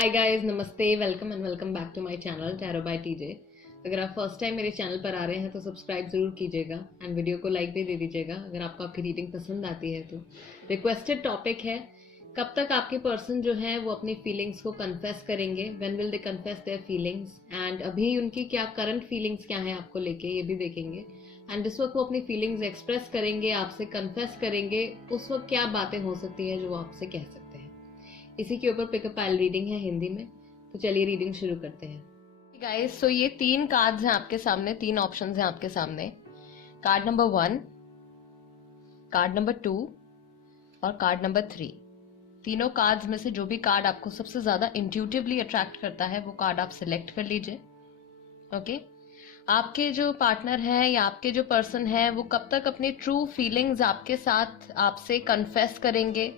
हाय guys, नमस्ते, welcome and welcome back to my channel tarot by TJ. अगर आप first time मेरे channel पर आ रहे हैं तो सब्सक्राइब जरूर कीजिएगा एंड वीडियो को लाइक भी दे दीजिएगा अगर आपको आपकी रीडिंग पसंद आती है तो। रिक्वेस्टेड टॉपिक है, कब तक आपके पर्सन जो है वो अपनी फीलिंग्स को कन्फेस करेंगे, when will they confess their feelings, and अभी उनकी क्या करंट फीलिंग्स क्या है आपको लेके, ये भी देखेंगे। एंड जिस वक्त वो अपनी फीलिंग्स एक्सप्रेस करेंगे, आपसे कन्फेस करेंगे, उस वक्त क्या बातें हो सकती है जो वो आपसे कह सकते हैं। इसी के ऊपर पिकअप पाइल रीडिंग है हिंदी में, तो चलिए रीडिंग शुरू करते हैं। गाइस, सो ये 3 कार्ड्स हैं आपके सामने, 3 ऑप्शंस हैं आपके सामने। कार्ड नंबर 1, कार्ड नंबर 2 और कार्ड नंबर 3। तीनों कार्ड्स में से जो भी कार्ड आपको सबसे ज्यादा इंट्यूटिवली अट्रैक्ट करता है वो कार्ड आप सिलेक्ट कर लीजिए। ओके, आपके जो पार्टनर है या आपके जो पर्सन है वो कब तक अपनी ट्रू फीलिंग्स आपके साथ आपसे कन्फेस करेंगे,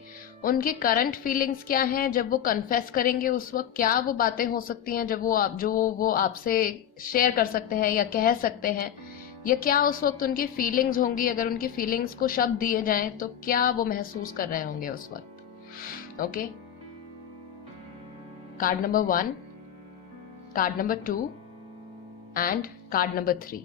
उनकी करंट फीलिंग्स क्या हैं, जब वो कन्फेस करेंगे उस वक्त क्या वो बातें हो सकती हैं जब वो आपसे शेयर कर सकते हैं या कह सकते हैं, या क्या उस वक्त उनकी फीलिंग्स होंगी, अगर उनकी फीलिंग्स को शब्द दिए जाएं तो क्या वो महसूस कर रहे होंगे उस वक्त। Okay, card number 1, card number 2 and card number 3।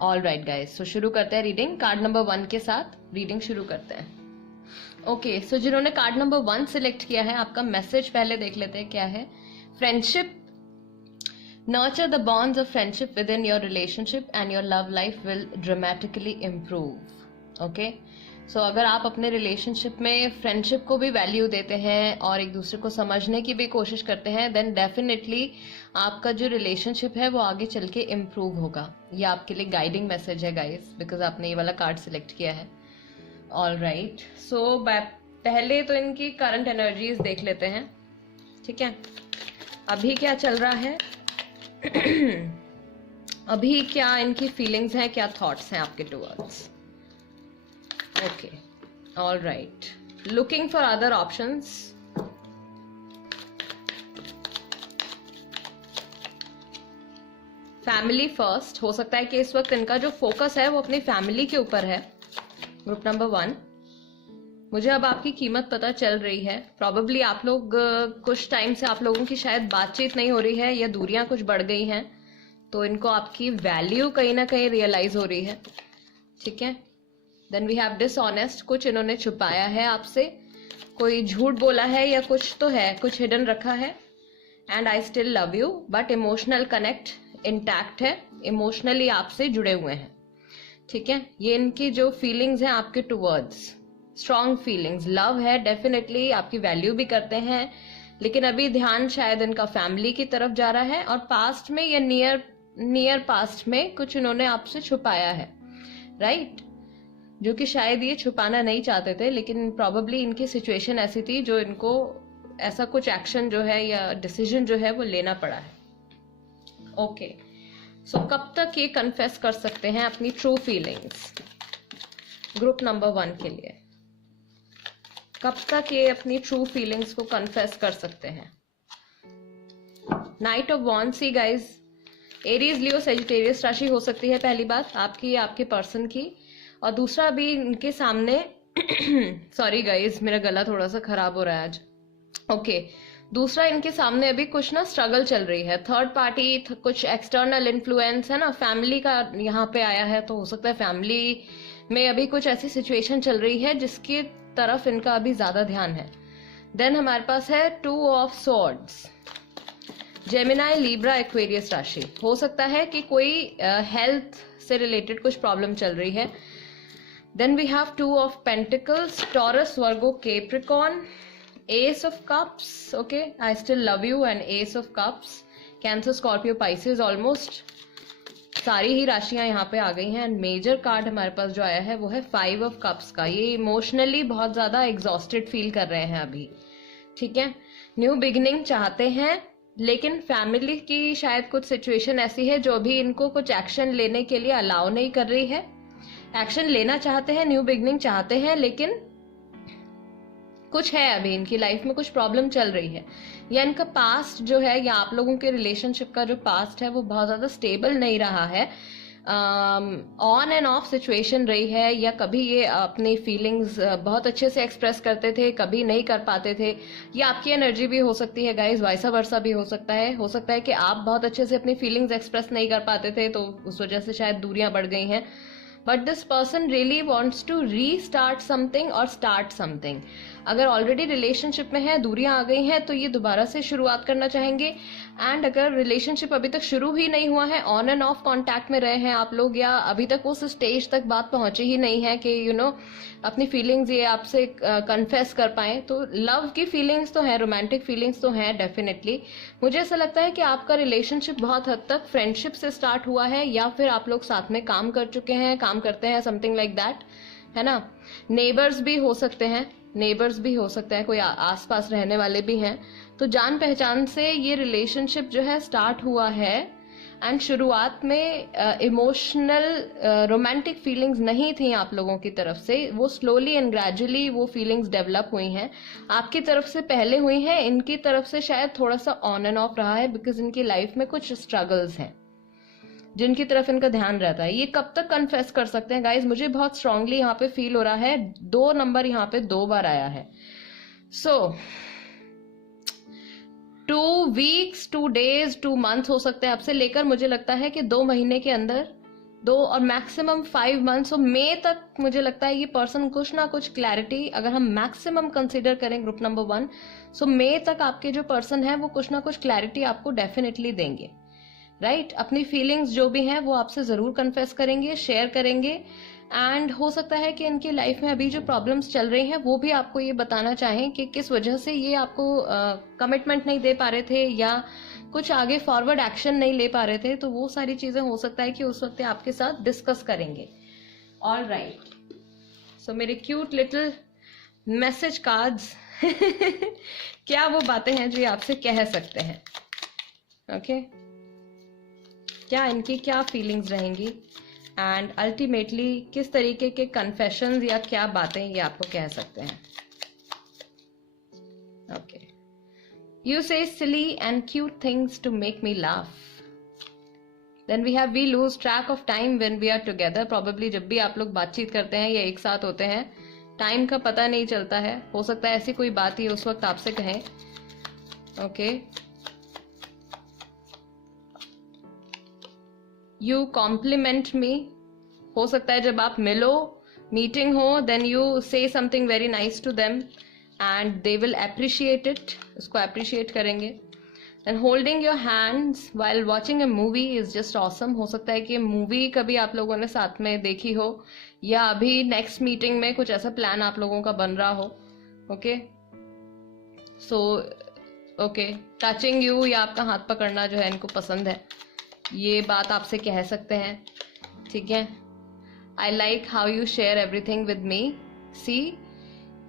All right guys, so शुरू करते हैं रीडिंग। कार्ड नंबर 1 के साथ रीडिंग शुरू करते हैं। ओके, सो जिन्होंने कार्ड नंबर 1 सिलेक्ट किया है, आपका मैसेज पहले देख लेते हैं क्या है। Friendship, nurture the bonds of friendship within your relationship and your love life will dramatically improve. Okay, so अगर आप अपने रिलेशनशिप में फ्रेंडशिप को भी वैल्यू देते हैं और एक दूसरे को समझने की भी कोशिश करते हैं, देन डेफिनेटली आपका जो रिलेशनशिप है वो आगे चल के इम्प्रूव होगा। ये आपके लिए गाइडिंग मैसेज है गाइस, बिकॉज आपने ये वाला कार्ड सिलेक्ट किया है। ऑल राइट, सो पहले तो इनकी करंट एनर्जीज देख लेते हैं। ठीक है, अभी क्या चल रहा है अभी क्या इनकी फीलिंग्स हैं, क्या थॉट्स हैं आपके towards. Okay, all right, looking for other options. Family first, हो सकता है कि इस वक्त इनका जो फोकस है वो अपनी फैमिली के ऊपर है। ग्रुप नंबर 1, मुझे अब आपकी कीमत पता चल रही है। प्रॉबेबली आप लोग कुछ टाइम से आप लोगों की शायद बातचीत नहीं हो रही है या दूरियां कुछ बढ़ गई हैं, तो इनको आपकी वैल्यू कहीं ना कहीं रियलाइज हो रही है। ठीक है, देन वी हैव डिसऑनेस्ट, कुछ इन्होंने छुपाया है आपसे, कोई झूठ बोला है या कुछ तो है, कुछ हिडन रखा है। And I still love you, but emotional connect intact है, इमोशनली आपसे जुड़े हुए हैं। ठीक है, ये इनकी जो फीलिंग्स हैं आपके टुवर्ड्स, स्ट्रॉन्ग फीलिंग्स, लव है, डेफिनेटली आपकी वैल्यू भी करते हैं, लेकिन अभी ध्यान शायद इनका फैमिली की तरफ जा रहा है और पास्ट में या नियर पास्ट में कुछ इन्होंने आपसे छुपाया है, राइट? जो कि शायद ये छुपाना नहीं चाहते थे, लेकिन प्रॉबेबली इनकी सिचुएशन ऐसी थी जो इनको ऐसा कुछ एक्शन जो है या डिसीजन जो है वो लेना पड़ा है। ओके, सो कब तक ये कन्फेस कर सकते हैं अपनी ट्रू फीलिंग्स? ग्रुप नंबर 1 के लिए कब तक ये अपनी ट्रू फीलिंग्स को कन्फेस कर सकते हैं? Night of wands, see guys, Aries, Leo, Sagittarius राशि हो सकती है पहली बात आपकी या आपके पर्सन की, और दूसरा भी इनके सामने सॉरी गाइज, मेरा गला थोड़ा सा खराब हो रहा है आज। ओके, दूसरा इनके सामने अभी कुछ ना स्ट्रगल चल रही है, थर्ड पार्टी, कुछ एक्सटर्नल इन्फ्लुएंस है ना, फैमिली का यहाँ पे आया है, तो हो सकता है फैमिली में अभी कुछ ऐसी सिचुएशन चल रही है जिसकी तरफ इनका अभी ज्यादा ध्यान है। देन हमारे पास है 2 of swords, Gemini, Libra, Aquarius राशि, हो सकता है कि कोई हेल्थ से रिलेटेड कुछ प्रॉब्लम चल रही है। Then we have 2 of pentacles, Taurus, Virgo, Capricorn, ace of cups, okay, I still love you, and ace of cups, Cancer, Scorpio, Pisces, almost सारी ही राशियां यहाँ पे आ गई हैं। एंड मेजर कार्ड हमारे पास जो आया है वो है 5 ऑफ कप्स का। ये इमोशनली बहुत ज्यादा एग्जॉस्टेड फील कर रहे हैं अभी। ठीक है, न्यू बिगिनिंग चाहते हैं, लेकिन फैमिली की शायद कुछ सिचुएशन ऐसी है जो अभी इनको कुछ एक्शन लेने के लिए अलाउ नहीं कर रही है। एक्शन लेना चाहते हैं, न्यू बिगिनिंग चाहते हैं, लेकिन कुछ है अभी इनकी लाइफ में, कुछ प्रॉब्लम चल रही है, या इनका पास्ट जो है या आप लोगों के रिलेशनशिप का जो पास्ट है वो बहुत ज्यादा स्टेबल नहीं रहा है। ऑन एंड ऑफ सिचुएशन रही है, या कभी ये अपनी फीलिंग्स बहुत अच्छे से एक्सप्रेस करते थे, कभी नहीं कर पाते थे। ये आपकी एनर्जी भी हो सकती है गाइज, वाइसा वर्सा भी हो सकता है कि आप बहुत अच्छे से अपनी फीलिंग्स एक्सप्रेस नहीं कर पाते थे, तो उस वजह से शायद दूरियां बढ़ गई हैं। But this person really wants to restart something और स्टार्ट समथिंग। अगर ऑलरेडी रिलेशनशिप में है, दूरियां आ गई हैं, तो ये दोबारा से शुरुआत करना चाहेंगे। एंड अगर रिलेशनशिप अभी तक शुरू ही नहीं हुआ है, ऑन एंड ऑफ कांटेक्ट में रहे हैं आप लोग, या अभी तक उस स्टेज तक बात पहुंची ही नहीं है कि अपनी फीलिंग्स ये आपसे कन्फेस कर पाए, तो लव की फीलिंग्स तो है, रोमांटिक फीलिंग्स तो हैं डेफिनेटली। मुझे ऐसा लगता है कि आपका रिलेशनशिप बहुत हद तक फ्रेंडशिप से स्टार्ट हुआ है, या फिर आप लोग साथ में काम कर चुके हैं, काम करते हैं, समथिंग लाइक दैट, है ना। नेबर्स भी हो सकते हैं, कोई आसपास रहने वाले भी हैं। तो जान पहचान से ये रिलेशनशिप जो है स्टार्ट हुआ है। एंड शुरुआत में इमोशनल रोमांटिक फीलिंग्स नहीं थी आप लोगों की तरफ से, वो स्लोली एंड ग्रेजुअली वो फीलिंग्स डेवलप हुई हैं। आपकी तरफ से पहले हुई हैं, इनकी तरफ से शायद थोड़ा सा ऑन एंड ऑफ रहा है, बिकॉज इनकी लाइफ में कुछ स्ट्रगल्स हैं जिनकी तरफ इनका ध्यान रहता है। ये कब तक कन्फेस कर सकते हैं गाइज? मुझे बहुत स्ट्रांगली यहाँ पे फील हो रहा है, 2 नंबर यहाँ पे 2 बार आया है। सो 2 वीक्स, 2 डेज, 2 मंथ्स हो सकते हैं आपसे लेकर, मुझे लगता है कि 2 महीने के अंदर, 2 और मैक्सिमम 5 मंथ्स, और मई तक मुझे लगता है ये पर्सन कुछ ना कुछ क्लैरिटी, अगर हम मैक्सिमम कंसीडर करें ग्रुप नंबर 1, सो मई तक आपके जो पर्सन है वो कुछ ना कुछ क्लैरिटी आपको डेफिनेटली देंगे, राइट। अपनी फीलिंग्स जो भी हैं वो आपसे जरूर कन्फेस करेंगे, शेयर करेंगे। एंड हो सकता है कि इनकी लाइफ में अभी जो प्रॉब्लम्स चल रही हैं वो भी आपको ये बताना चाहें कि किस वजह से ये आपको कमिटमेंट नहीं दे पा रहे थे, या कुछ आगे फॉरवर्ड एक्शन नहीं ले पा रहे थे। तो वो सारी चीजें हो सकता है कि उस वक्त आपके साथ डिस्कस करेंगे। ऑल राइट, सो मेरे क्यूट लिटिल मैसेज कार्ड्स क्या वो बातें हैं जो ये आपसे कह सकते हैं? ओके, क्या इनकी क्या फीलिंग्स रहेंगी, एंड अल्टीमेटली किस तरीके के कन्फेशंस या क्या बातें ये आपको कह सकते हैं? Okay, you say silly and cute things to make me laugh, then we lose track of time when we are together. Probably जब भी आप लोग बातचीत करते हैं या एक साथ होते हैं, टाइम का पता नहीं चलता है। हो सकता है ऐसी कोई बात ही उस वक्त आपसे कहें। ओके, यू कॉम्प्लीमेंट मी, हो सकता है जब आप मिलो, मीटिंग हो, then you say something very nice to them and they will appreciate it, उसको अप्रिशिएट करेंगे। Then holding your hands while watching a movie is just awesome. हो सकता है कि मूवी कभी आप लोगों ने साथ में देखी हो, या अभी नेक्स्ट मीटिंग में कुछ ऐसा प्लान आप लोगों का बन रहा हो। Okay, so okay, touching you या आपका हाथ पकड़ना जो है इनको पसंद है, ये बात आपसे कह सकते हैं, ठीक है। I like how you share everything with me. See,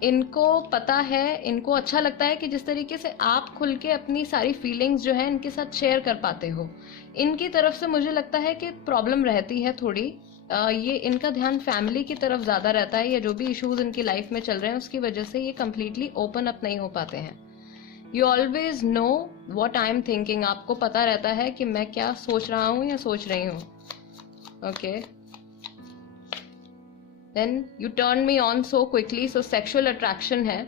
इनको पता है, इनको अच्छा लगता है कि जिस तरीके से आप खुल के अपनी सारी फीलिंग्स जो है इनके साथ शेयर कर पाते हो। इनकी तरफ से मुझे लगता है कि प्रॉब्लम रहती है थोड़ी, ये इनका ध्यान फैमिली की तरफ ज्यादा रहता है, या जो भी इश्यूज इनकी लाइफ में चल रहे हैं उसकी वजह से ये कम्प्लीटली ओपन अप नहीं हो पाते हैं। You always know what I am thinking, आपको पता रहता है कि मैं क्या सोच रहा हूँ या सोच रही हूँ। Okay, then you turn me on so quickly, so sexual attraction है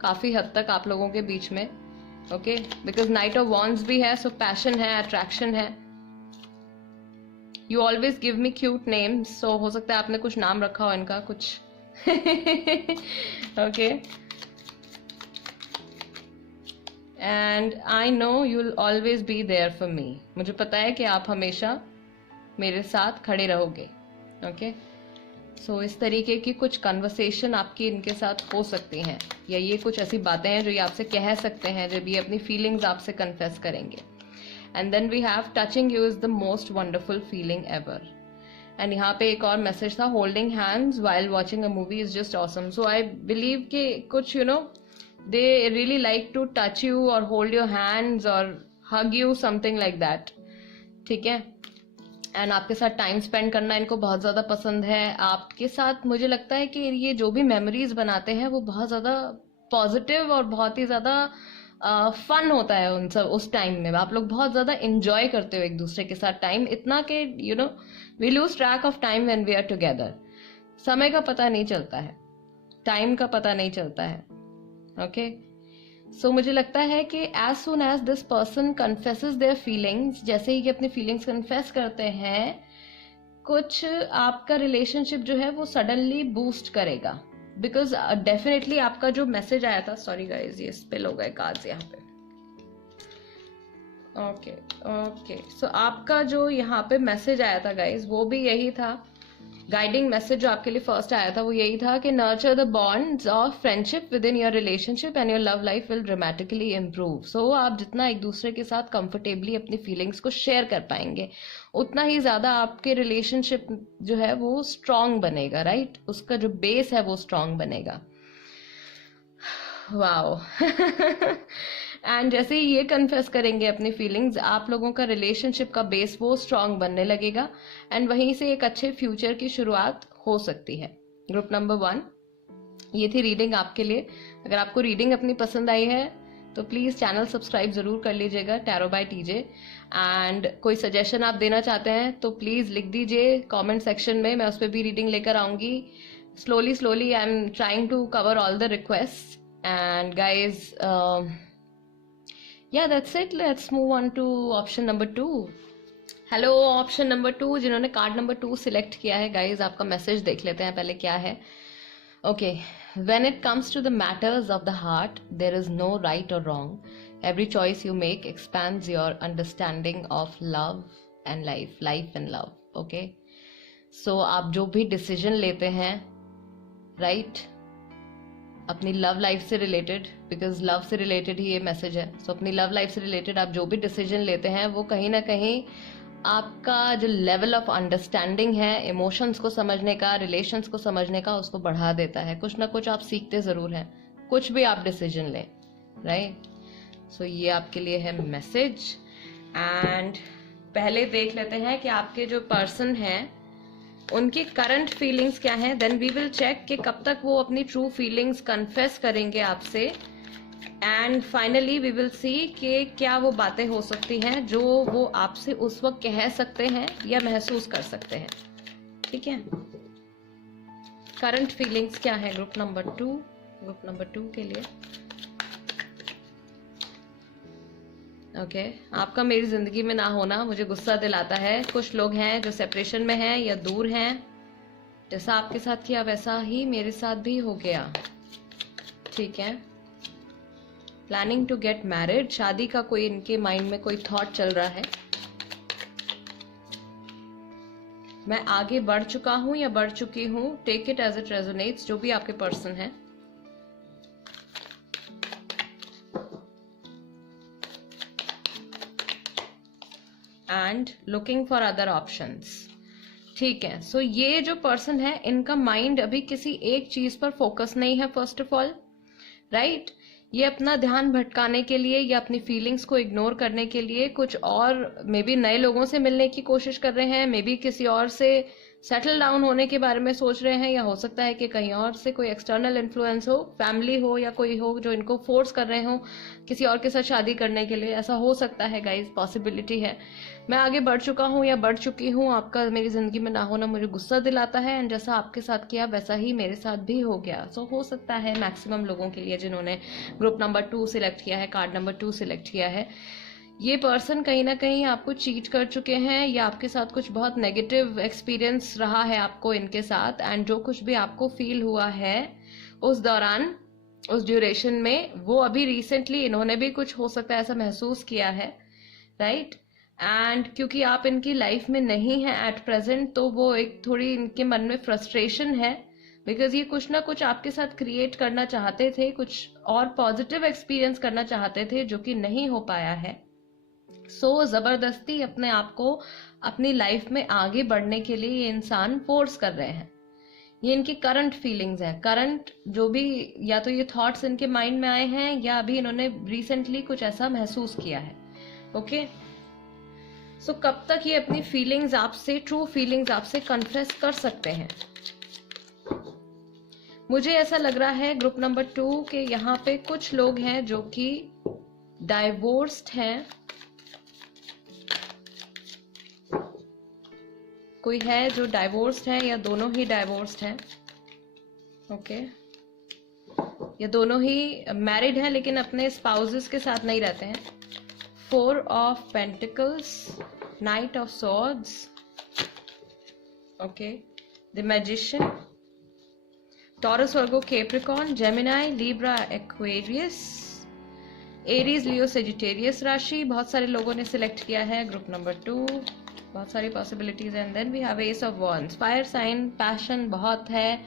काफी हद तक आप लोगों के बीच में। Okay, because knight of wands भी है, सो पैशन है, अट्रैक्शन है। You always give me cute names, so हो सकता है आपने कुछ नाम रखा हो इनका कुछ। Okay, and I know you will always be there for me, मुझे पता है कि आप हमेशा मेरे साथ खड़े रहोगे। ओके, सो इस तरीके की कुछ कन्वर्सेशन आपकी इनके साथ हो सकती हैं, या ये कुछ ऐसी बातें हैं जो ये आपसे कह सकते हैं जब ये अपनी फीलिंग्स आपसे कन्फेस करेंगे। And then we have touching you is the most wonderful feeling ever. And यहाँ पे एक और मैसेज था, holding hands while watching a movie is just awesome. So I believe कि कुछ they really like to touch you or hold your hands or hug you, something like that, ठीक है। And आपके साथ टाइम स्पेंड करना इनको बहुत ज़्यादा पसंद है। आपके साथ मुझे लगता है कि ये जो भी मेमोरीज बनाते हैं वो बहुत ज़्यादा पॉजिटिव और बहुत ही ज़्यादा फन होता है उन सब, उस टाइम में आप लोग बहुत ज़्यादा इंजॉय करते हो एक दूसरे के साथ टाइम, इतना कि we lose track of time when we are together. समय का पता नहीं चलता है, टाइम का पता नहीं चलता है. ओके सो मुझे लगता है कि as soon as this person confesses their feelings, जैसे ही अपनी फीलिंग्स कन्फेस करते हैं, कुछ आपका रिलेशनशिप जो है वो सडनली बूस्ट करेगा. बिकॉज डेफिनेटली आपका जो मैसेज आया था, सॉरी गाइज ये स्पिल हो गए कार्ड्स यहाँ पे. ओके सो आपका जो यहाँ पे मैसेज आया था गाइज वो भी यही था. गाइडिंग मैसेज जो आपके लिए फर्स्ट आया था वो यही था कि nurture the bonds of friendship within your relationship and your love life will dramatically improve. So आप जितना एक दूसरे के साथ कंफर्टेबली अपनी फीलिंग्स को शेयर कर पाएंगे, उतना ही ज्यादा आपके रिलेशनशिप जो है वो स्ट्रांग बनेगा. राइट उसका जो बेस है वो स्ट्रांग बनेगा. वाओ एंड जैसे ही ये कन्फेस करेंगे अपनी फीलिंग्स, आप लोगों का रिलेशनशिप का बेस वो स्ट्रांग बनने लगेगा एंड वहीं से एक अच्छे फ्यूचर की शुरुआत हो सकती है. ग्रुप नंबर 1 ये थी रीडिंग आपके लिए. अगर आपको रीडिंग अपनी पसंद आई है तो प्लीज चैनल सब्सक्राइब जरूर कर लीजिएगा, टैरो बाय टीजे. एंड कोई सजेशन आप देना चाहते हैं तो प्लीज लिख दीजिए कमेंट सेक्शन में, मैं उस पर भी रीडिंग लेकर आऊंगी. Slowly I am trying to cover all the request and guys yeah that's it. Let's move on to option number 2. Hello option number 2 जिन्होंने कार्ड नंबर 2 सिलेक्ट किया है गाइज, आपका मैसेज देख लेते हैं पहले क्या है. Okay when it comes to the matters of the heart there is no right और wrong. Every choice you make expands your understanding of love and life and love. Okay so आप जो भी डिसीजन लेते हैं right अपनी love life से related, because love से related ही ये मैसेज है. सो अपनी लव लाइफ से रिलेटेड आप जो भी डिसीजन लेते हैं वो कहीं ना कहीं आपका जो लेवल ऑफ अंडरस्टैंडिंग है, इमोशंस को समझने का, रिलेशंस को समझने का, उसको बढ़ा देता है. कुछ ना कुछ आप सीखते जरूर हैं, कुछ भी आप डिसीजन लें. राइट सो ये आपके लिए है मैसेज. एंड पहले देख लेते हैं कि आपके जो पर्सन हैं उनकी करंट फीलिंग्स क्या हैं. देन वी विल चेक कि कब तक वो अपनी ट्रू फीलिंग्स कन्फेस करेंगे आपसे. And finally we will see कि क्या वो बातें हो सकती हैं जो वो आपसे उस वक्त कह सकते हैं या महसूस कर सकते हैं. ठीक है करंट फीलिंग्स क्या है ग्रुप नंबर 2 के लिए. ओके आपका मेरी जिंदगी में ना होना मुझे गुस्सा दिलाता है. कुछ लोग हैं जो सेपरेशन में हैं या दूर हैं. जैसा आपके साथ किया वैसा ही मेरे साथ भी हो गया. ठीक है प्लानिंग टू गेट मैरिड, शादी का कोई इनके माइंड में कोई थॉट चल रहा है. मैं आगे बढ़ चुका हूं या बढ़ चुकी हूं. Take it as it resonates, जो भी आपके पर्सन है. And looking for other options. ठीक है सो ये जो पर्सन है इनका माइंड अभी किसी एक चीज पर फोकस नहीं है. फर्स्ट ऑफ ऑल राइट ये अपना ध्यान भटकाने के लिए या अपनी फीलिंग्स को इग्नोर करने के लिए कुछ और मे बी नए लोगों से मिलने की कोशिश कर रहे हैं, मे बी किसी और से सेटल डाउन होने के बारे में सोच रहे हैं, या हो सकता है कि कहीं और से कोई एक्सटर्नल इन्फ्लुएंस हो, फैमिली हो या कोई हो जो इनको फोर्स कर रहे हो किसी और के साथ शादी करने के लिए. ऐसा हो सकता है गाइज, पॉसिबिलिटी है. मैं आगे बढ़ चुका हूँ या बढ़ चुकी हूँ, आपका मेरी जिंदगी में ना होना मुझे गुस्सा दिलाता है. एंड जैसा आपके साथ किया वैसा ही मेरे साथ भी हो गया. सो हो सकता है मैक्सिमम लोगों के लिए जिन्होंने ग्रुप नंबर 2 सिलेक्ट किया है, कार्ड नंबर 2 सिलेक्ट किया है, ये पर्सन कहीं ना कहीं आपको चीट कर चुके हैं या आपके साथ कुछ बहुत नेगेटिव एक्सपीरियंस रहा है आपको इनके साथ. एंड जो कुछ भी आपको फील हुआ है उस दौरान, उस ड्यूरेशन में, वो अभी रिसेंटली इन्होंने भी कुछ हो सकता है ऐसा महसूस किया है. राइट एंड क्योंकि आप इनकी लाइफ में नहीं हैं एट प्रेजेंट, तो वो एक थोड़ी इनके मन में फ्रस्ट्रेशन है. बिकॉज ये कुछ ना कुछ आपके साथ क्रिएट करना चाहते थे, कुछ और पॉजिटिव एक्सपीरियंस करना चाहते थे जो कि नहीं हो पाया है. सो जबरदस्ती अपने आप को अपनी लाइफ में आगे बढ़ने के लिए ये इंसान फोर्स कर रहे हैं. ये इनकी करंट फीलिंग्स हैं. करंट जो भी, या तो ये थॉट्स इनके माइंड में आए हैं या अभी इन्होंने रिसेंटली कुछ ऐसा महसूस किया है. ओके सो कब तक ये अपनी फीलिंग्स आपसे, ट्रू फीलिंग्स आपसे कन्फेस कर सकते हैं. मुझे ऐसा लग रहा है ग्रुप नंबर 2 के यहाँ पे कुछ लोग हैं जो कि डाइवोर्स्ड हैं कोई है जो डाइवोर्स्ड है या दोनों ही डाइवोर्स्ड हैं? ओके, या दोनों ही मैरिड हैं लेकिन अपने स्पाउसेस के साथ नहीं रहते हैं। 4 of pentacles, night of swords, okay, the magician, taurus, Virgo, Capricorn, Gemini, Libra, Aquarius, Aries, Leo, Sagittarius राशि बहुत सारे लोगों ने सिलेक्ट किया है। ग्रुप नंबर 2, बहुत सारी possibilities and then we have ace of wands. Fire sign, passion बहुत है।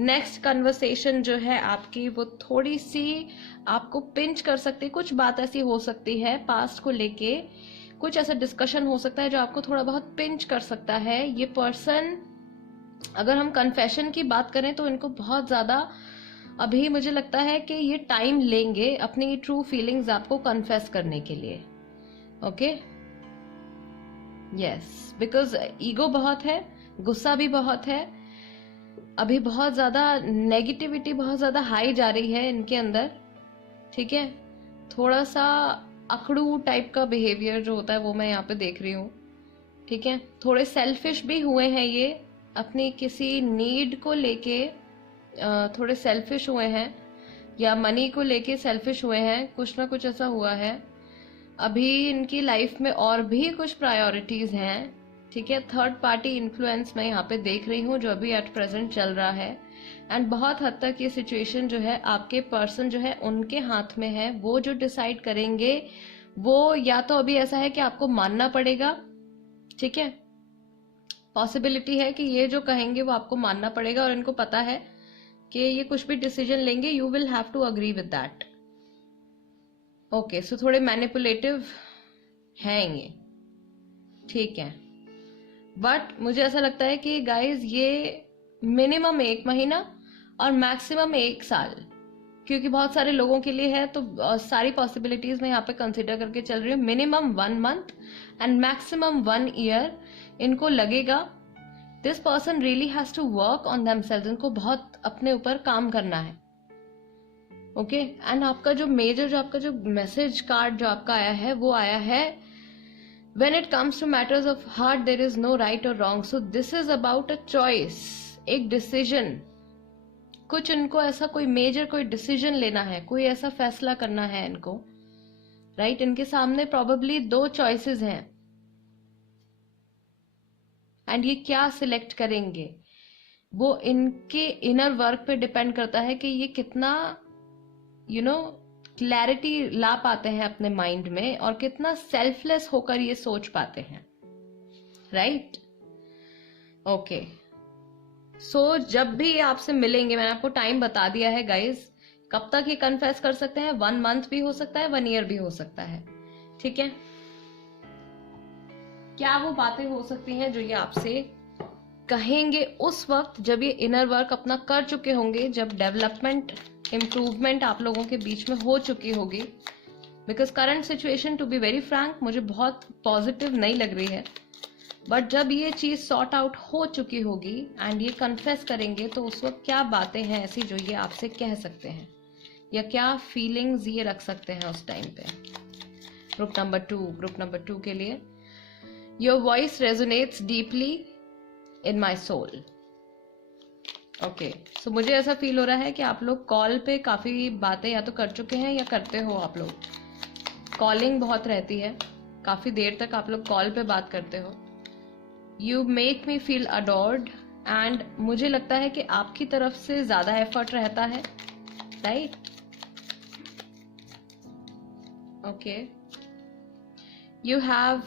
नेक्स्ट कन्वर्सेशन जो है आपकी वो थोड़ी सी आपको पिंच कर सकती है। कुछ बात ऐसी हो सकती है पास्ट को लेके, कुछ ऐसा डिस्कशन हो सकता है जो आपको थोड़ा बहुत पिंच कर सकता है। ये पर्सन, अगर हम कन्फेशन की बात करें तो इनको बहुत ज्यादा अभी मुझे लगता है कि ये टाइम लेंगे अपनी ट्रू फीलिंग्स आपको कन्फेस करने के लिए। ओके, यस, बिकॉज ईगो बहुत है, गुस्सा भी बहुत है, अभी बहुत ज्यादा नेगेटिविटी बहुत ज्यादा हाई जा रही है इनके अंदर। ठीक है, थोड़ा सा अकड़ू टाइप का बिहेवियर जो होता है वो मैं यहाँ पे देख रही हूँ। ठीक है, थोड़े सेल्फिश भी हुए हैं ये, अपनी किसी नीड को लेके थोड़े सेल्फिश हुए हैं, या मनी को लेके सेल्फिश हुए हैं, कुछ ना कुछ ऐसा हुआ है। अभी इनकी लाइफ में और भी कुछ प्रायोरिटीज हैं। ठीक है, थर्ड पार्टी इन्फ्लुएंस मैं यहाँ पे देख रही हूँ जो अभी एट प्रेजेंट चल रहा है। एंड बहुत हद तक ये सिचुएशन जो है आपके पर्सन जो है उनके हाथ में है। वो जो डिसाइड करेंगे वो या तो अभी ऐसा है कि आपको मानना पड़ेगा, ठीक है, पॉसिबिलिटी है कि ये जो कहेंगे वो आपको मानना पड़ेगा, और इनको पता है कि ये कुछ भी डिसीजन लेंगे you will have to agree with that. Okay, so थोड़े मैनिपुलेटिव हैं ये, ठीक है, बट मुझे ऐसा लगता है कि गाइज ये मिनिमम 1 महीना और मैक्सिमम 1 साल, क्योंकि बहुत सारे लोगों के लिए है तो सारी पॉसिबिलिटीज मैं यहाँ पे कंसिडर करके चल रही हूँ। Minimum 1 month and maximum 1 year इनको लगेगा। This person really has to work on themselves, इनको बहुत अपने ऊपर काम करना है। ओके, एंड आपका जो मेजर जो आपका जो मैसेज कार्ड जो आपका आया है वो आया है when it comes to matters of heart there is no right or wrong, so this is about a choice, एक डिसीजन। कुछ इनको ऐसा कोई मेजर कोई डिसीजन लेना है, कोई ऐसा फैसला करना है इनको, राइट? इनके सामने प्रोबेबली 2 चॉइसेस हैं एंड ये क्या सिलेक्ट करेंगे वो इनके इनर वर्क पे डिपेंड करता है कि ये कितना क्लैरिटी ला पाते हैं अपने माइंड में और कितना सेल्फलेस होकर ये सोच पाते हैं, राइट? ओके, सो जब भी आपसे मिलेंगे, मैंने आपको टाइम बता दिया है गाइज, कब तक ये कन्फेस कर सकते हैं। 1 मंथ भी हो सकता है, 1 ईयर भी हो सकता है, ठीक है? क्या वो बातें हो सकती हैं जो ये आपसे कहेंगे उस वक्त जब ये इनर वर्क अपना कर चुके होंगे, जब डेवलपमेंट इम्प्रूवमेंट आप लोगों के बीच में हो चुकी होगी। Because current situation to be very frank मुझे बहुत पॉजिटिव नहीं लग रही है, बट जब ये चीज सॉर्ट आउट हो चुकी होगी एंड ये कन्फेस करेंगे तो उस वक्त क्या बातें हैं ऐसी जो ये आपसे कह सकते हैं, या क्या फीलिंग्स ये रख सकते हैं उस टाइम पे। ग्रुप नंबर 2 के लिए, your voice resonates deeply in my soul. Okay, so मुझे ऐसा फील हो रहा है कि आप लोग कॉल पे काफी बातें या तो कर चुके हैं या करते हो। आप लोग कॉलिंग बहुत रहती है, काफी देर तक आप लोग कॉल पे बात करते हो। You make me feel adored, and मुझे लगता है कि आपकी तरफ से ज्यादा एफर्ट रहता है, right? Okay, you have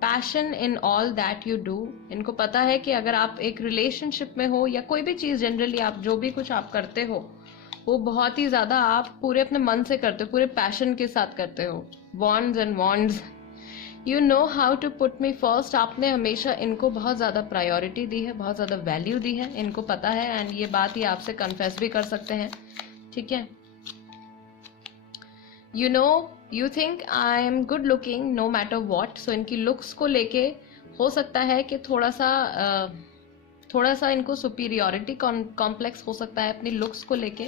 passion in all that you do. इनको पता है कि अगर आप एक रिलेशनशिप में हो या कोई भी चीज जनरली आप जो भी कुछ आप करते हो वो बहुत ही ज्यादा आप पूरे अपने मन से करते हो, पूरे पैशन के साथ करते हो। Bonds and wands, you know how to put me first. आपने हमेशा इनको बहुत ज्यादा प्रायोरिटी दी है, बहुत ज्यादा वैल्यू दी है, इनको पता है, एंड ये बात ये आपसे कन्फेस भी कर सकते हैं, ठीक है? You know you think I am good looking no matter what. So इनकी लुक्स को लेके हो सकता है कि थोड़ा सा इनको सुपीरियोरिटी कॉम्प्लेक्स हो सकता है अपनी लुक्स को लेके,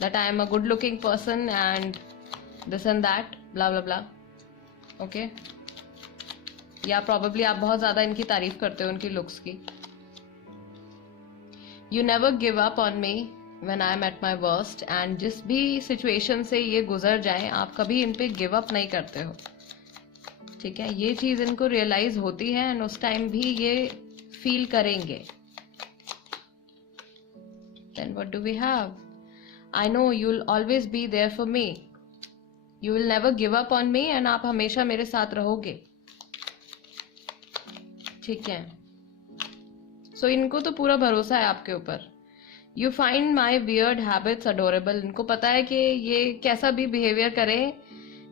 that I am a good looking person and this and that blah blah blah. Okay, या प्रॉबेबली आप बहुत ज्यादा इनकी तारीफ करते हो, उनकी लुक्स की। You never give up on me when I M at my worst, and जिस भी सिचुएशन से ये गुजर जाए आप कभी इन पे गिव अप नहीं करते हो, ठीक है। ये चीज इनको रियलाइज होती है एंड उस टाइम भी ये फील करेंगे। Then what do we have? I know you will always be there for me, you will never give up on me, and आप हमेशा मेरे साथ रहोगे, ठीक है। सो इनको तो पूरा भरोसा है आपके ऊपर। You find my weird habits adorable, इनको पता है कि ये कैसा भी बिहेवियर करें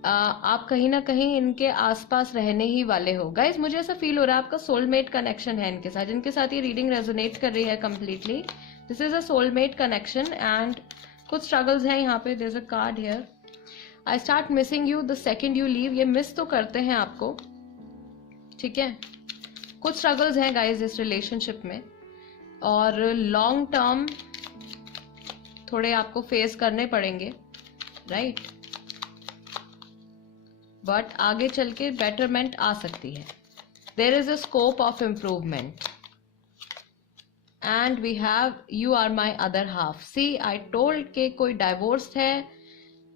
आप कहीं ना कहीं इनके आसपास रहने ही वाले हो। गाइज मुझे ऐसा फील हो रहा है आपका सोलमेट कनेक्शन है इनके साथ, जिनके साथ ये रीडिंग रेजोनेट कर रही है completely. This is a soulmate connection and कुछ स्ट्रगल्स हैं यहाँ पे। There is a card here, I start missing you the second you leave. ये मिस तो करते हैं आपको, ठीक है। कुछ स्ट्रगल्स हैं गाइज इस रिलेशनशिप में, और लॉन्ग टर्म थोड़े आपको फेस करने पड़ेंगे, राइट। बट आगे चल के बेटरमेंट आ सकती है। There is a scope of improvement and we have you are my other half. See I told के कोई डाइवोर्स्ड है,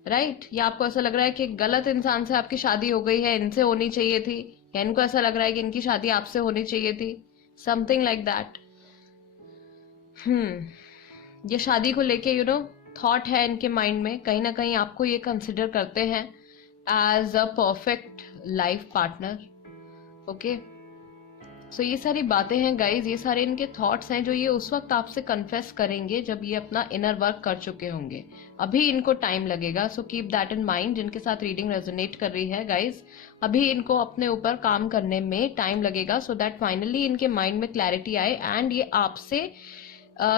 राइट या आपको ऐसा लग रहा है कि गलत इंसान से आपकी शादी हो गई है, इनसे होनी चाहिए थी, या इनको ऐसा लग रहा है कि इनकी शादी आपसे होनी चाहिए थी, समथिंग लाइक दैट। ये शादी को लेके यू नो थॉट है इनके माइंड में, कहीं ना कहीं आपको ये कंसिडर करते हैं as a perfect life partner, okay. So ये सारी बातें हैं गाइज, ये सारे इनके थॉट्स हैं जो ये उस वक्त आपसे कन्फेस करेंगे जब ये अपना इनर वर्क कर चुके होंगे। अभी इनको टाइम लगेगा, so keep that in mind. जिनके साथ रीडिंग रेजोनेट कर रही है गाइज, अभी इनको अपने ऊपर काम करने में टाइम लगेगा, सो दैट फाइनली इनके माइंड में क्लैरिटी आए एंड ये आपसे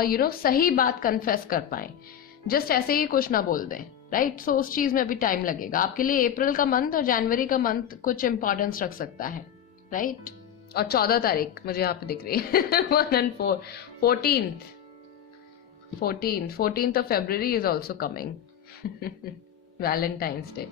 यू नो सही बात कन्फेस कर पाए, जस्ट ऐसे ही कुछ ना बोल दें, राइट। सो उस चीज में भी टाइम लगेगा आपके लिए। अप्रैल का मंथ और जनवरी का मंथ कुछ इंपॉर्टेंस रख सकता है, राइट। और 14 तारीख मुझे यहाँ पे दिख रही है 1 and 4, 14th of February is also coming Valentine's Day.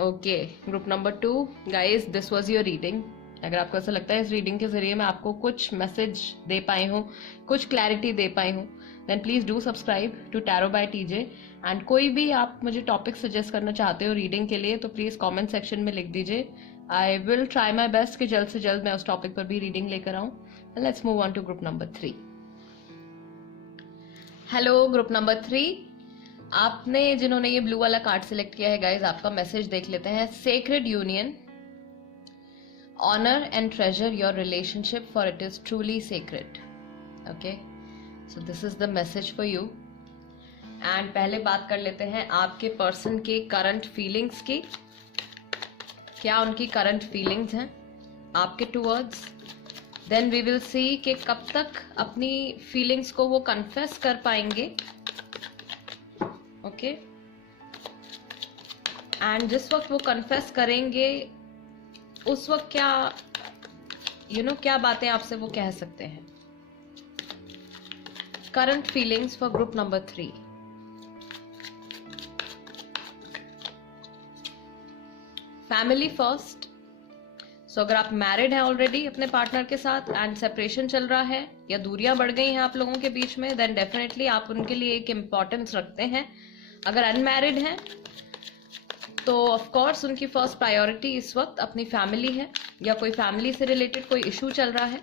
Okay, group number 2 guys, this was your reading. अगर आपको ऐसा लगता है इस रीडिंग के जरिए मैं आपको कुछ मैसेज दे पाई हूँ, कुछ क्लैरिटी दे पाई हूँ, then please do subscribe to tarot by TJ. And कोई भी आप मुझे टॉपिक सजेस्ट करना चाहते हो रीडिंग के लिए तो प्लीज कमेंट सेक्शन में लिख दीजिए। I will try my best कि जल्द से जल्द मैं उस टॉपिक पर भी रीडिंग लेकर आऊं। Let's move on to group number 3। Hello group number 3, आपने जिन्होंने ये ब्लू वाला कार्ड सिलेक्ट किया है गाइज, आपका मैसेज देख लेते हैं। Sacred union, honour and treasure your relationship for it is truly sacred. Okay, so this is the message for you. And पहले बात कर लेते हैं आपके पर्सन के करंट फीलिंग्स की। क्या उनकी करंट फीलिंग्स हैं आपके towards. Then we will see कि कब तक अपनी फीलिंग्स को वो कन्फेस कर पाएंगे, ओके। एंड जिस वक्त वो कन्फेस करेंगे उस वक्त क्या क्या बातें आपसे वो कह सकते हैं। Current feelings for group number 3। Family first. So अगर आप मैरिड हैं ऑलरेडी अपने पार्टनर के साथ एंड सेपरेशन चल रहा है या दूरियां बढ़ गई हैं आप लोगों के बीच में, देन डेफिनेटली आप उनके लिए एक इम्पॉर्टेंस रखते हैं। अगर अनमैरिड हैं तो ऑफ कोर्स उनकी फर्स्ट प्रायोरिटी इस वक्त अपनी फैमिली है, या कोई फैमिली से रिलेटेड कोई इशू चल रहा है।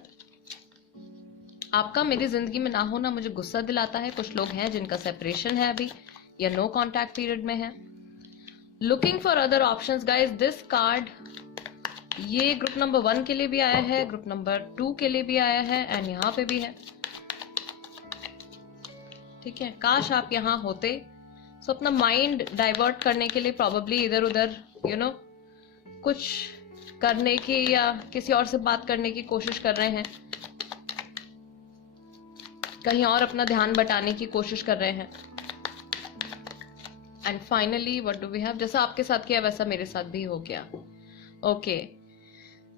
आपका मेरी जिंदगी में ना होना मुझे गुस्सा दिलाता है। कुछ लोग हैं जिनका सेपरेशन है अभी या नो कॉन्टैक्ट पीरियड में है। Looking for other options guys, this card ये ग्रुप नंबर 1 के लिए भी आया है, ग्रुप नंबर 2 के लिए भी आया है एंड यहाँ पे भी है, ठीक है। काश आप यहाँ होते। सो अपना माइंड डाइवर्ट करने के लिए प्रॉबेबली इधर उधर कुछ करने की या किसी और से बात करने की कोशिश कर रहे हैं, कहीं और अपना ध्यान बटाने की कोशिश कर रहे हैं। And finally what do we have, जैसा आपके साथ किया वैसा मेरे साथ भी हो गया। Okay,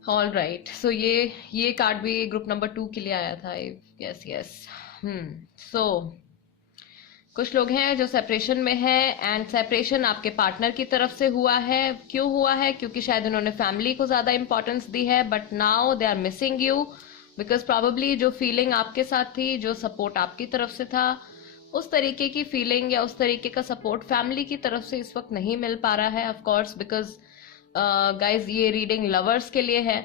all right. सो ये कार्ड भी ग्रुप नंबर 2 के लिए आया था। Yes yes. सो कुछ लोग हैं जो सेपरेशन में है एंड सेपरेशन आपके पार्टनर की तरफ से हुआ है। क्यों हुआ है? क्योंकि शायद उन्होंने फैमिली को ज्यादा इंपॉर्टेंस दी है, but now they are missing you because probably जो फीलिंग आपके साथ थी, जो सपोर्ट आपकी तरफ से था, उस तरीके की फीलिंग या उस तरीके का सपोर्ट फैमिली की तरफ से इस वक्त नहीं मिल पा रहा है। ऑफ कोर्स बिकॉज गाइज ये रीडिंग लवर्स के लिए है,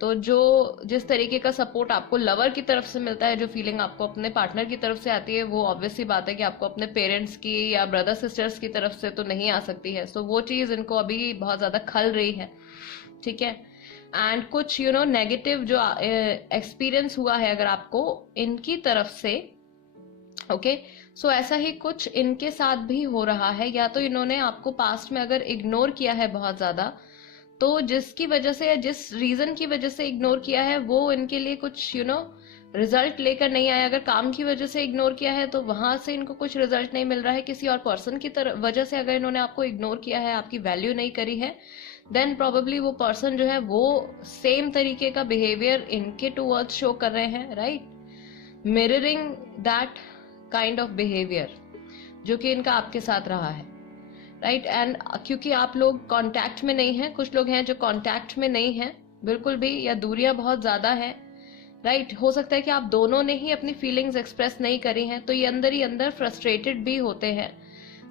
तो जो जिस तरीके का सपोर्ट आपको लवर की तरफ से मिलता है, जो फीलिंग आपको अपने पार्टनर की तरफ से आती है, वो ऑब्वियस सी बात है कि आपको अपने पेरेंट्स की या ब्रदर सिस्टर्स की तरफ से तो नहीं आ सकती है। सो वो चीज इनको अभी बहुत ज्यादा खल रही है, ठीक है। एंड कुछ नेगेटिव जो एक्सपीरियंस हुआ है अगर आपको इनकी तरफ से, ओके, सो ऐसा ही कुछ इनके साथ भी हो रहा है। या तो इन्होंने आपको पास्ट में अगर इग्नोर किया है बहुत ज्यादा, तो जिसकी वजह से या जिस रीजन की वजह से इग्नोर किया है वो इनके लिए कुछ रिजल्ट लेकर नहीं आया। अगर काम की वजह से इग्नोर किया है तो वहां से इनको कुछ रिजल्ट नहीं मिल रहा है। किसी और पर्सन की वजह से अगर इन्होंने आपको इग्नोर किया है, आपकी वैल्यू नहीं करी है, देन प्रोबेबली वो पर्सन जो है वो सेम तरीके का बिहेवियर इनके टूवर्ड्स शो कर रहे हैं, right, mirroring that kind of behaviour जो कि इनका आपके साथ रहा है, राइट। एंड क्योंकि आप लोग कांटेक्ट में नहीं हैं, कुछ लोग हैं जो कांटेक्ट में नहीं हैं बिल्कुल भी, या दूरियां बहुत ज्यादा हैं, राइट। हो सकता है कि आप दोनों ने ही अपनी फीलिंग्स एक्सप्रेस नहीं करी हैं, तो ये अंदर ही अंदर फ्रस्ट्रेटेड भी होते हैं।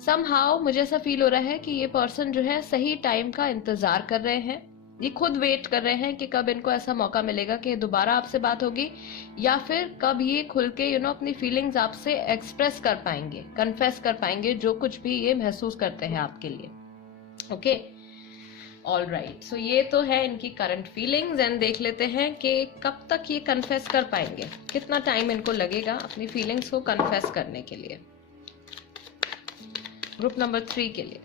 समहाउ मुझे ऐसा फील हो रहा है कि ये पर्सन जो है सही टाइम का इंतजार कर रहे हैं, ये खुद वेट कर रहे हैं कि कब इनको ऐसा मौका मिलेगा कि दोबारा आपसे बात होगी, या फिर कब ये खुल के अपनी फीलिंग्स आपसे एक्सप्रेस कर पाएंगे, कन्फेस कर पाएंगे जो कुछ भी ये महसूस करते हैं आपके लिए, ओके। ऑल राइट, सो ये तो है इनकी करंट फीलिंग्स। एंड देख लेते हैं कि कब तक ये कन्फेस कर पाएंगे, कितना टाइम इनको लगेगा अपनी फीलिंग्स को कन्फेस करने के लिए। ग्रुप नंबर 3 के लिए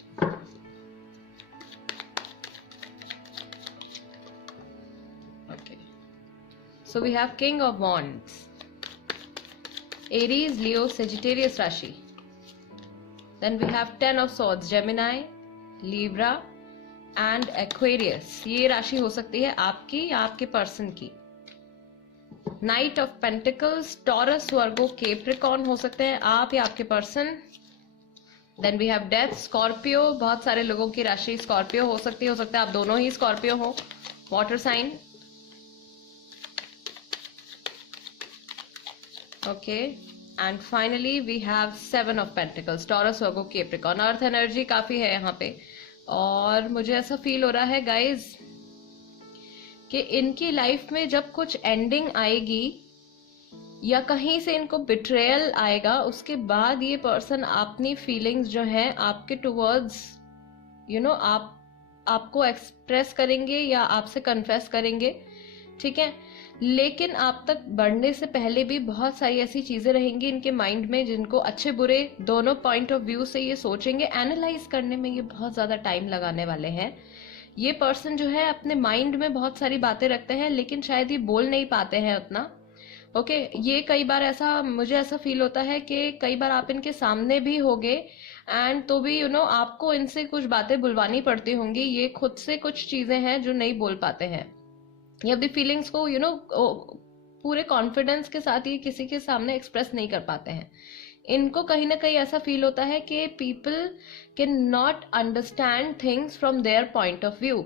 So we have King of Wands, Aries, Leo, Sagittarius राशि. Then we have 10 of Swords, Gemini, Libra and Aquarius. ये राशि हो सकती है आपकी या आपके पर्सन की. Knight of Pentacles, Taurus, Virgo, Capricorn हो सकते हैं आप या आपके person. Then we have Death, Scorpio. बहुत सारे लोगों की राशि स्कॉर्पियो हो सकती है, आप दोनों ही स्कॉर्पियो हो. Water sign. Okay, and finally we have 7 of Pentacles, Taurus, Virgo, Capricorn. Earth energy काफी है यहाँ पे, और मुझे ऐसा फील हो रहा है गाइज कि इनकी लाइफ में जब कुछ एंडिंग आएगी या कहीं से इनको बिट्रेयल आएगा, उसके बाद ये पर्सन अपनी फीलिंग्स जो है आपके टुवर्ड्स आपको एक्सप्रेस करेंगे या आपसे कन्फेस करेंगे, ठीक है। लेकिन आप तक बढ़ने से पहले भी बहुत सारी ऐसी चीजें रहेंगी इनके माइंड में जिनको अच्छे बुरे दोनों पॉइंट ऑफ व्यू से ये सोचेंगे, एनालाइज करने में ये बहुत ज्यादा टाइम लगाने वाले हैं। ये पर्सन जो है अपने माइंड में बहुत सारी बातें रखते हैं, लेकिन शायद ये बोल नहीं पाते हैं उतना, ओके। ये कई बार ऐसा मुझे ऐसा फील होता है कि कई बार आप इनके सामने भी होगे एंड तो भी आपको इनसे कुछ बातें बुलवानी पड़ती होंगी। ये खुद से कुछ चीजें हैं जो नहीं बोल पाते हैं, ये अपनी फीलिंग्स को पूरे कॉन्फिडेंस के साथ ये किसी के सामने एक्सप्रेस नहीं कर पाते हैं। इनको कहीं ना कहीं ऐसा फील होता है कि people can not understand things from their point of view.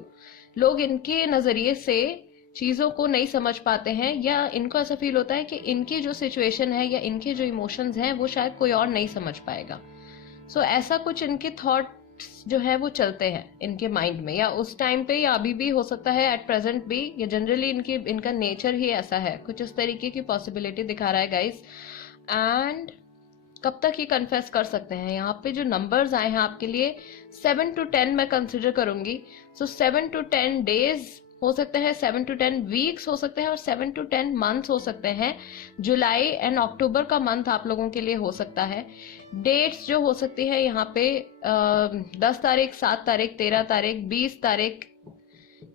लोग इनके नजरिए से चीजों को नहीं समझ पाते हैं, या इनको ऐसा फील होता है कि इनकी जो सिचुएशन है या इनके जो इमोशंस हैं वो शायद कोई और नहीं समझ पाएगा। सो ऐसा कुछ इनके थॉट जो है वो चलते हैं इनके माइंड में, या उस टाइम पे या अभी भी हो सकता है, एट प्रेजेंट भी, या जनरली इनका नेचर ही ऐसा है, कुछ इस तरीके की पॉसिबिलिटी दिखा रहा है गाइस। एंड कब तक ये कन्फेस कर सकते हैं? यहाँ पे जो नंबर्स आए हैं आपके लिए 7 to 10 मैं कंसिडर करूंगी। सो 7 to 10 डेज हो सकते हैं, 7 to 10 वीक्स हो सकते हैं, और 7 to 10 मंथ्स हो सकते हैं। जुलाई एंड अक्टूबर का मंथ आप लोगों के लिए हो सकता है। डेट्स जो हो सकती है यहाँ पे 10 तारीख, 7 तारीख, 13 तारीख, 20 तारीख,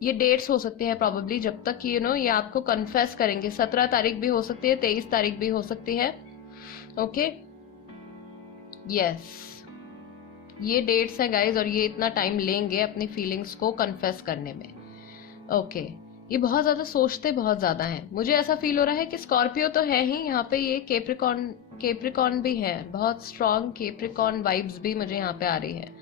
ये डेट्स हो सकती हैं प्रोबेबली जब तक ये आपको कन्फेस करेंगे। 17 तारीख भी हो सकती है, 23 तारीख भी हो सकती है, ओके। यस, ये डेट्स हैं गाइज, और ये इतना टाइम लेंगे अपनी फीलिंग्स को कन्फेस करने में, ओके। ये बहुत ज्यादा सोचते बहुत ज्यादा हैं। मुझे ऐसा फील हो रहा है कि स्कॉर्पियो तो है ही यहाँ पे, ये कैप्रिकॉर्न केप्रिकॉन भी है, बहुत स्ट्रॉन्ग केप्रिकॉन वाइब्स भी मुझे यहाँ पे आ रही है।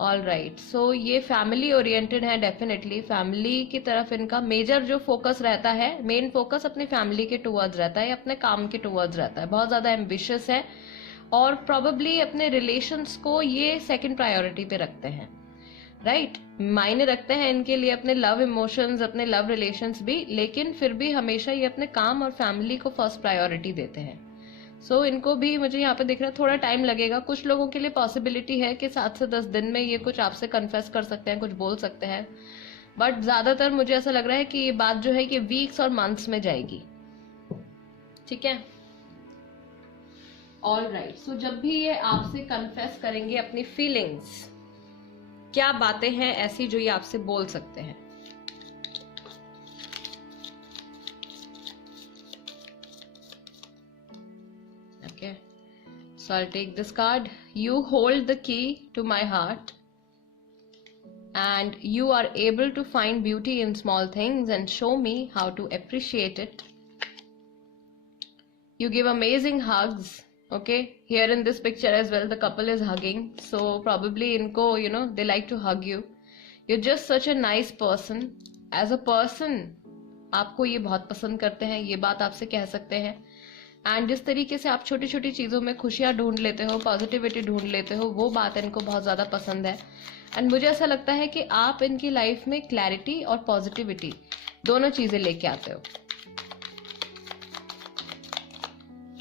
ऑल राइट, सो ये फैमिली ओरिएंटेड है, डेफिनेटली फैमिली की तरफ इनका मेजर जो फोकस रहता है, मेन फोकस अपनी फैमिली के टुवर्ड्स रहता है, अपने काम के टुवर्ड्स रहता है, बहुत ज्यादा एम्बिशियस है और प्रोबेबली अपने रिलेशंस को ये सेकंड प्रायोरिटी पे रखते हैं, राइट मायने रखते हैं इनके लिए अपने लव इमोशंस, अपने लव रिलेशंस भी, लेकिन फिर भी हमेशा ये अपने काम और फैमिली को फर्स्ट प्रायोरिटी देते हैं। सो इनको भी मुझे यहाँ पे दिख रहा है थोड़ा टाइम लगेगा। कुछ लोगों के लिए पॉसिबिलिटी है कि 7 से 10 दिन में ये कुछ आपसे कन्फेस कर सकते हैं, कुछ बोल सकते हैं, बट ज्यादातर मुझे ऐसा लग रहा है कि ये बात जो है कि वीक्स और मंथ्स में जाएगी। ठीक है, ऑल राइट। सो जब भी ये आपसे कन्फेस करेंगे अपनी फीलिंग्स, क्या बातें हैं ऐसी जो ये आपसे बोल सकते हैं? Okay, so I'll take this card. You hold the key to my heart and you are able to find beauty in small things and show me how to appreciate it. You give amazing hugs. Okay, here in this picture as well the couple is hugging, so probably inko, you know, they like to hug you. You're just such a nice person. As a person आपको ये बहुत पसंद करते हैं, ये बात आपसे कह सकते हैं। एंड जिस तरीके से आप छोटी छोटी चीजों में खुशियां ढूंढ लेते हो, पॉजिटिविटी ढूंढ लेते हो, वो बात इनको बहुत ज्यादा पसंद है। एंड मुझे ऐसा लगता है कि आप इनकी लाइफ में क्लैरिटी और पॉजिटिविटी दोनों चीजें लेके आते हो।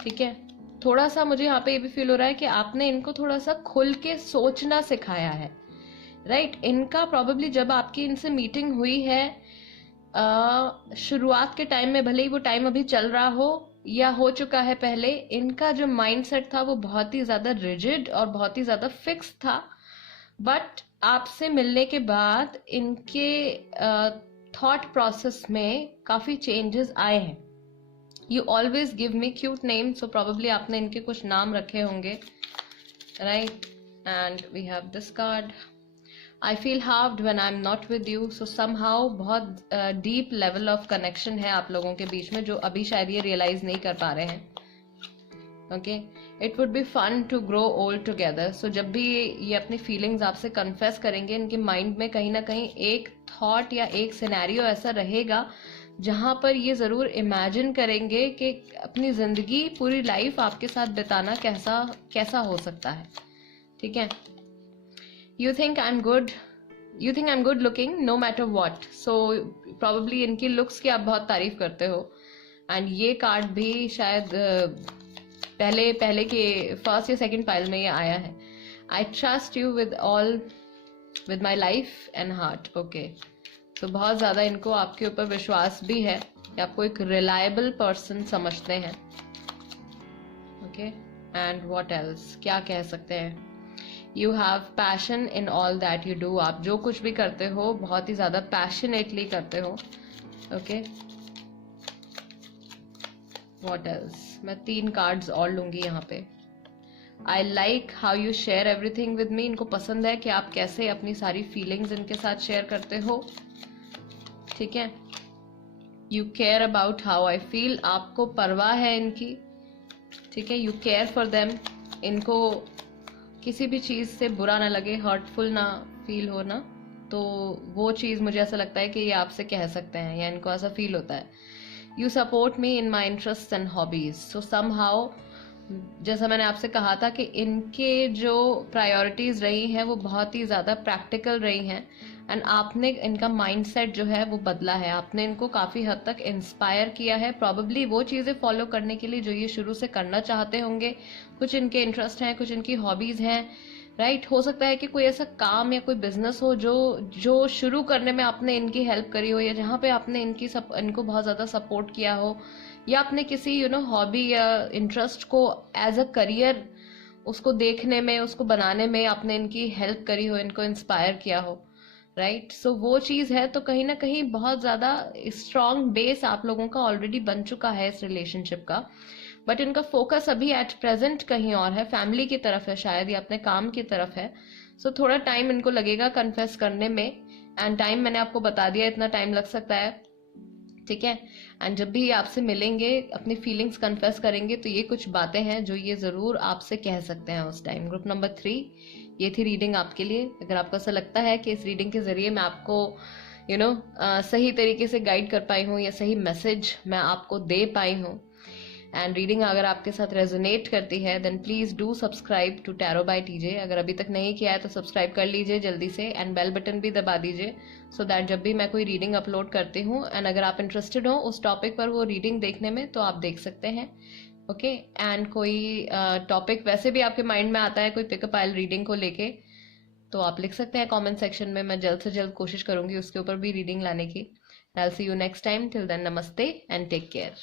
ठीक है, थोड़ा सा मुझे यहाँ पे ये भी फील हो रहा है कि आपने इनको थोड़ा सा खुल के सोचना सिखाया है, राइट। इनका प्रॉबेबली जब आपकी इनसे मीटिंग हुई है शुरुआत के टाइम में, भले ही वो टाइम अभी चल रहा हो या हो चुका है पहले, इनका जो माइंडसेट था वो बहुत ही ज्यादा रिजिड और बहुत ही ज्यादा फिक्स था। बट आपसे मिलने के बाद इनके थॉट प्रोसेस में काफी चेंजेस आए हैं। You always give me cute name, so probably आपने इनके कुछ नाम रखे होंगे, right. And we have this card, I feel hard when I am not with you. So somehow बहुत डीप लेवल ऑफ कनेक्शन है आप लोगों के बीच में, जो अभी शायद ये रियलाइज नहीं कर पा रहे हैं। Okay, it would be fun to grow old together. So जब भी ये अपनी फीलिंग्स आपसे कन्फेस करेंगे, इनके माइंड में कहीं ना कहीं एक थॉट या एक सिनेरियो ऐसा रहेगा जहां पर ये जरूर इमेजिन करेंगे कि अपनी जिंदगी, पूरी लाइफ आपके साथ बिताना कैसा हो सकता है। ठीक है, you think I'm good looking no matter what. So probably इनकी looks की आप बहुत तारीफ करते हो। एंड ये कार्ड भी शायद पहले के फर्स्ट या सेकंड पाइल में ये आया है। I trust you with my life and heart. Okay, so बहुत ज्यादा इनको आपके ऊपर विश्वास भी है, आपको एक रिलायबल पर्सन समझते हैं। ओके, एंड व्हाट एल्स, क्या कह सकते हैं? You have passion in all that you do. आप जो कुछ भी करते हो बहुत ही ज्यादा पैशनेटली करते हो। ओके, व्हाट एल्स, मैं 3 कार्ड्स और लूंगी यहाँ पे। आई like how you share everything with मी। इनको पसंद है कि आप कैसे अपनी सारी फीलिंग्स इनके साथ शेयर करते हो। ठीक है, you care about how I feel, आपको परवाह है इनकी। ठीक है, यू केयर फॉर देम, इनको किसी भी चीज से बुरा ना लगे, हर्टफुल ना फील हो ना, तो वो चीज मुझे ऐसा लगता है कि ये आपसे कह सकते हैं या इनको ऐसा फील होता है। You support me in my interest and hobbies. So somehow, जैसा मैंने आपसे कहा था कि इनके जो प्रायोरिटीज रही हैं वो बहुत ही ज्यादा प्रैक्टिकल रही हैं, एंड आपने इनका माइंडसेट जो है वो बदला है, आपने इनको काफी हद तक इंस्पायर किया है प्रॉबेबली वो चीजें फॉलो करने के लिए जो ये शुरू से करना चाहते होंगे। कुछ इनके इंटरेस्ट हैं, कुछ इनकी हॉबीज हैं, राइट। हो सकता है कि कोई ऐसा काम या कोई बिजनेस हो जो शुरू करने में आपने इनकी हेल्प करी हो, या जहाँ पे आपने इनको बहुत ज्यादा सपोर्ट किया हो, या आपने किसी हॉबी या इंटरेस्ट को एज अ करियर उसको देखने में, उसको बनाने में आपने इनकी हेल्प करी हो, इनको इंस्पायर किया हो, राइट। सो वो चीज है, तो कहीं ना कहीं बहुत ज्यादा स्ट्रॉन्ग बेस आप लोगों का ऑलरेडी बन चुका है इस रिलेशनशिप का। बट इनका फोकस अभी एट प्रेजेंट कहीं और है, फैमिली की तरफ है शायद, या अपने काम की तरफ है। सो थोड़ा टाइम इनको लगेगा कन्फेस करने में, एंड टाइम मैंने आपको बता दिया, इतना टाइम लग सकता है। ठीक है। एंड जब भी ये आपसे मिलेंगे, अपनी फीलिंग्स कन्फेस करेंगे, तो ये कुछ बातें हैं जो ये ज़रूर आपसे कह सकते हैं उस टाइम। ग्रुप नंबर 3, ये थी रीडिंग आपके लिए। अगर आपको ऐसा लगता है कि इस रीडिंग के ज़रिए मैं आपको सही तरीके से गाइड कर पाई हूँ या सही मैसेज मैं आपको दे पाई हूँ, एंड रीडिंग अगर आपके साथ रेजोनेट करती है, then please do subscribe to tarot by TJ. अगर अभी तक नहीं किया है तो सब्सक्राइब कर लीजिए जल्दी से, एंड बेल बटन भी दबा दीजिए, सो दैट जब भी मैं कोई रीडिंग अपलोड करती हूँ, एंड अगर आप इंटरेस्टेड हो उस टॉपिक पर वो रीडिंग देखने में, तो आप देख सकते हैं। ओके। एंड कोई टॉपिक वैसे भी आपके माइंड में आता है कोई पिकअप आइल रीडिंग को लेके, तो आप लिख सकते हैं कमेंट सेक्शन में। मैं जल्द से जल्द कोशिश करूंगी उसके ऊपर भी रीडिंग लाने की। I will see you next time. Till then, नमस्ते एंड टेक केयर।